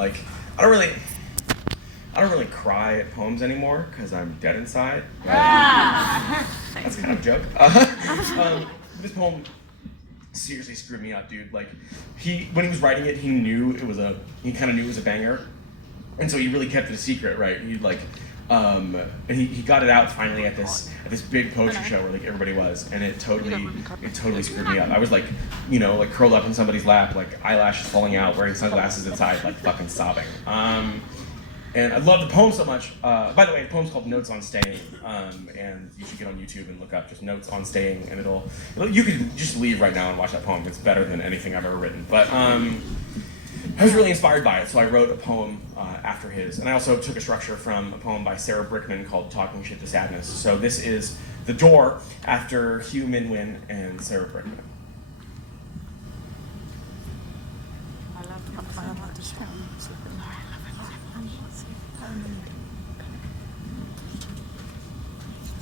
like, I don't really cry at poems anymore because I'm dead inside. That's kind of a joke. This poem seriously screwed me up, dude. Like, when he was writing it, he kind of knew it was a banger, and so he really kept it a secret, right? And he got it out finally at this big poetry show where like everybody was, and it totally screwed me up. I was like, curled up in somebody's lap, like eyelashes falling out, wearing sunglasses inside, like fucking sobbing. And I love the poem so much. By the way, the poem's called Notes on Staying, and you should get on YouTube and look up just Notes on Staying, and you could just leave right now and watch that poem. It's better than anything I've ever written. But I was really inspired by it, so I wrote a poem after his, and I also took a structure from a poem by Brickman called Talking Shit to Sadness. So this is The Door after Hugh Minwin and Sarah Brickman. I love this poem.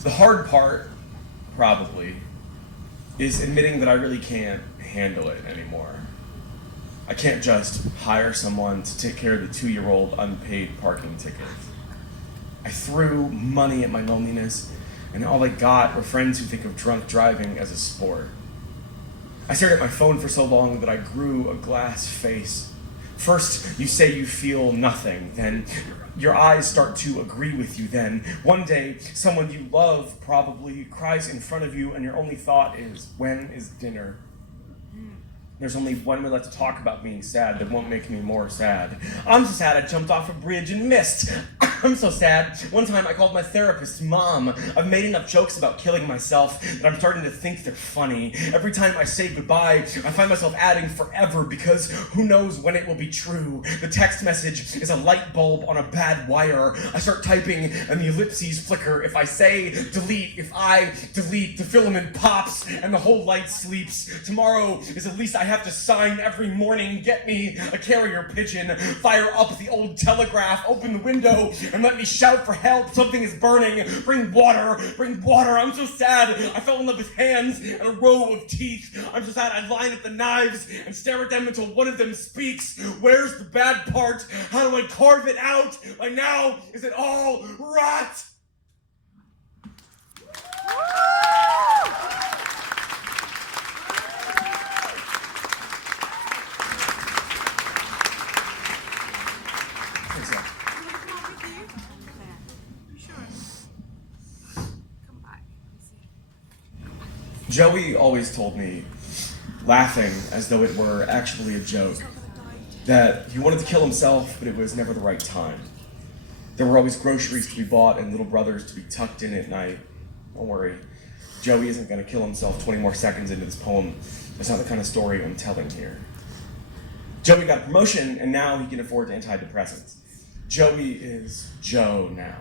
The hard part, probably, is admitting that I really can't handle it anymore. I can't just hire someone to take care of the 2-year-old unpaid parking ticket. I threw money at my loneliness, and all I got were friends who think of drunk driving as a sport. I stared at my phone for so long that I grew a glass face. First, you say you feel nothing, then your eyes start to agree with you, then one day, someone you love probably cries in front of you, and your only thought is, when is dinner? There's only one way left to talk about being sad that won't make me more sad. I'm so sad I jumped off a bridge and missed. I'm so sad. One time I called my therapist Mom. I've made enough jokes about killing myself that I'm starting to think they're funny. Every time I say goodbye, I find myself adding forever because who knows when it will be true. The text message is a light bulb on a bad wire. I start typing and the ellipses flicker. If I say delete, if I delete, the filament pops and the whole light sleeps. Tomorrow is at least I have to sign every morning. Get me a carrier pigeon. Fire up the old telegraph. Open the window and let me shout for help. Something is burning. Bring water. Bring water. I'm so sad. I fell in love with hands and a row of teeth. I'm so sad I line up the knives and stare at them until one of them speaks. Where's the bad part? How do I carve it out? Like now, is it all rot? Joey always told me, laughing as though it were actually a joke, that he wanted to kill himself, but it was never the right time. There were always groceries to be bought and little brothers to be tucked in at night. Don't worry, Joey isn't going to kill himself 20 more seconds into this poem. That's not the kind of story I'm telling here. Joey got a promotion, and now he can afford antidepressants. Joey is Joe now.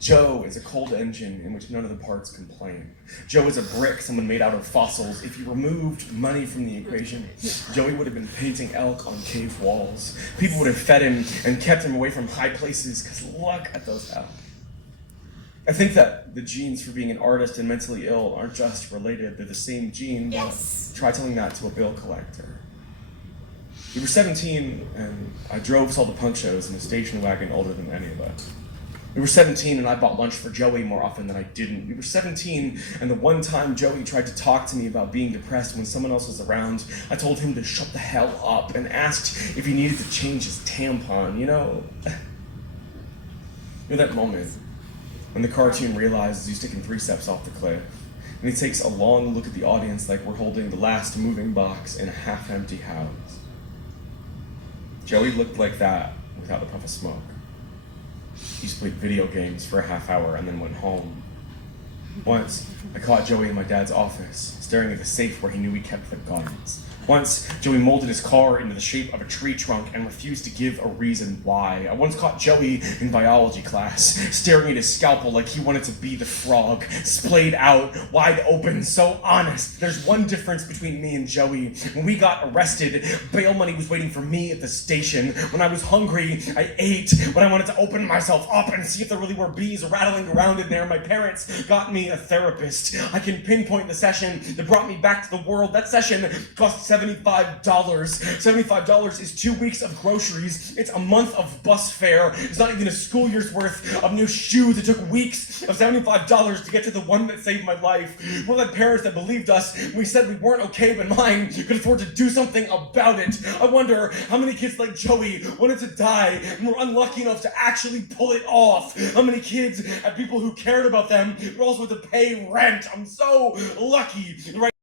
Joe is a cold engine in which none of the parts complain. Joe is a brick someone made out of fossils. If you removed money from the equation, Joey would have been painting elk on cave walls. People would have fed him and kept him away from high places, because look at those elk. I think that the genes for being an artist and mentally ill aren't just related. They're the same gene. Yes. Try telling that to a bill collector. We were 17, and I drove us all to punk shows in a station wagon older than any of us. We were 17 and I bought lunch for Joey more often than I didn't. We were 17 and the one time Joey tried to talk to me about being depressed when someone else was around, I told him to shut the hell up and asked if he needed to change his tampon, you know? You know that moment when the cartoon realizes he's taking 3 steps off the cliff and he takes a long look at the audience like we're holding the last moving box in a half-empty house. Joey looked like that without a puff of smoke. He played video games for a half hour and then went home. Once, I caught Joey in my dad's office, staring at the safe where he knew he kept the guns. Once, Joey molded his car into the shape of a tree trunk and refused to give a reason why. I once caught Joey in biology class, staring at his scalpel like he wanted to be the frog, splayed out, wide open, so honest. There's one difference between me and Joey. When we got arrested, bail money was waiting for me at the station. When I was hungry, I ate. When I wanted to open myself up and see if there really were bees rattling around in there, my parents got me a therapist. I can pinpoint the session that brought me back to the world. That session cost $75. $75 is 2 weeks of groceries. It's a month of bus fare. It's not even a school year's worth of new shoes. It took weeks of $75 to get to the one that saved my life. We had parents that believed us when we said we weren't okay, but mine could afford to do something about it. I wonder how many kids like Joey wanted to die and were unlucky enough to actually pull it off. How many kids had people who cared about them but also had to pay rent. I'm so lucky. Right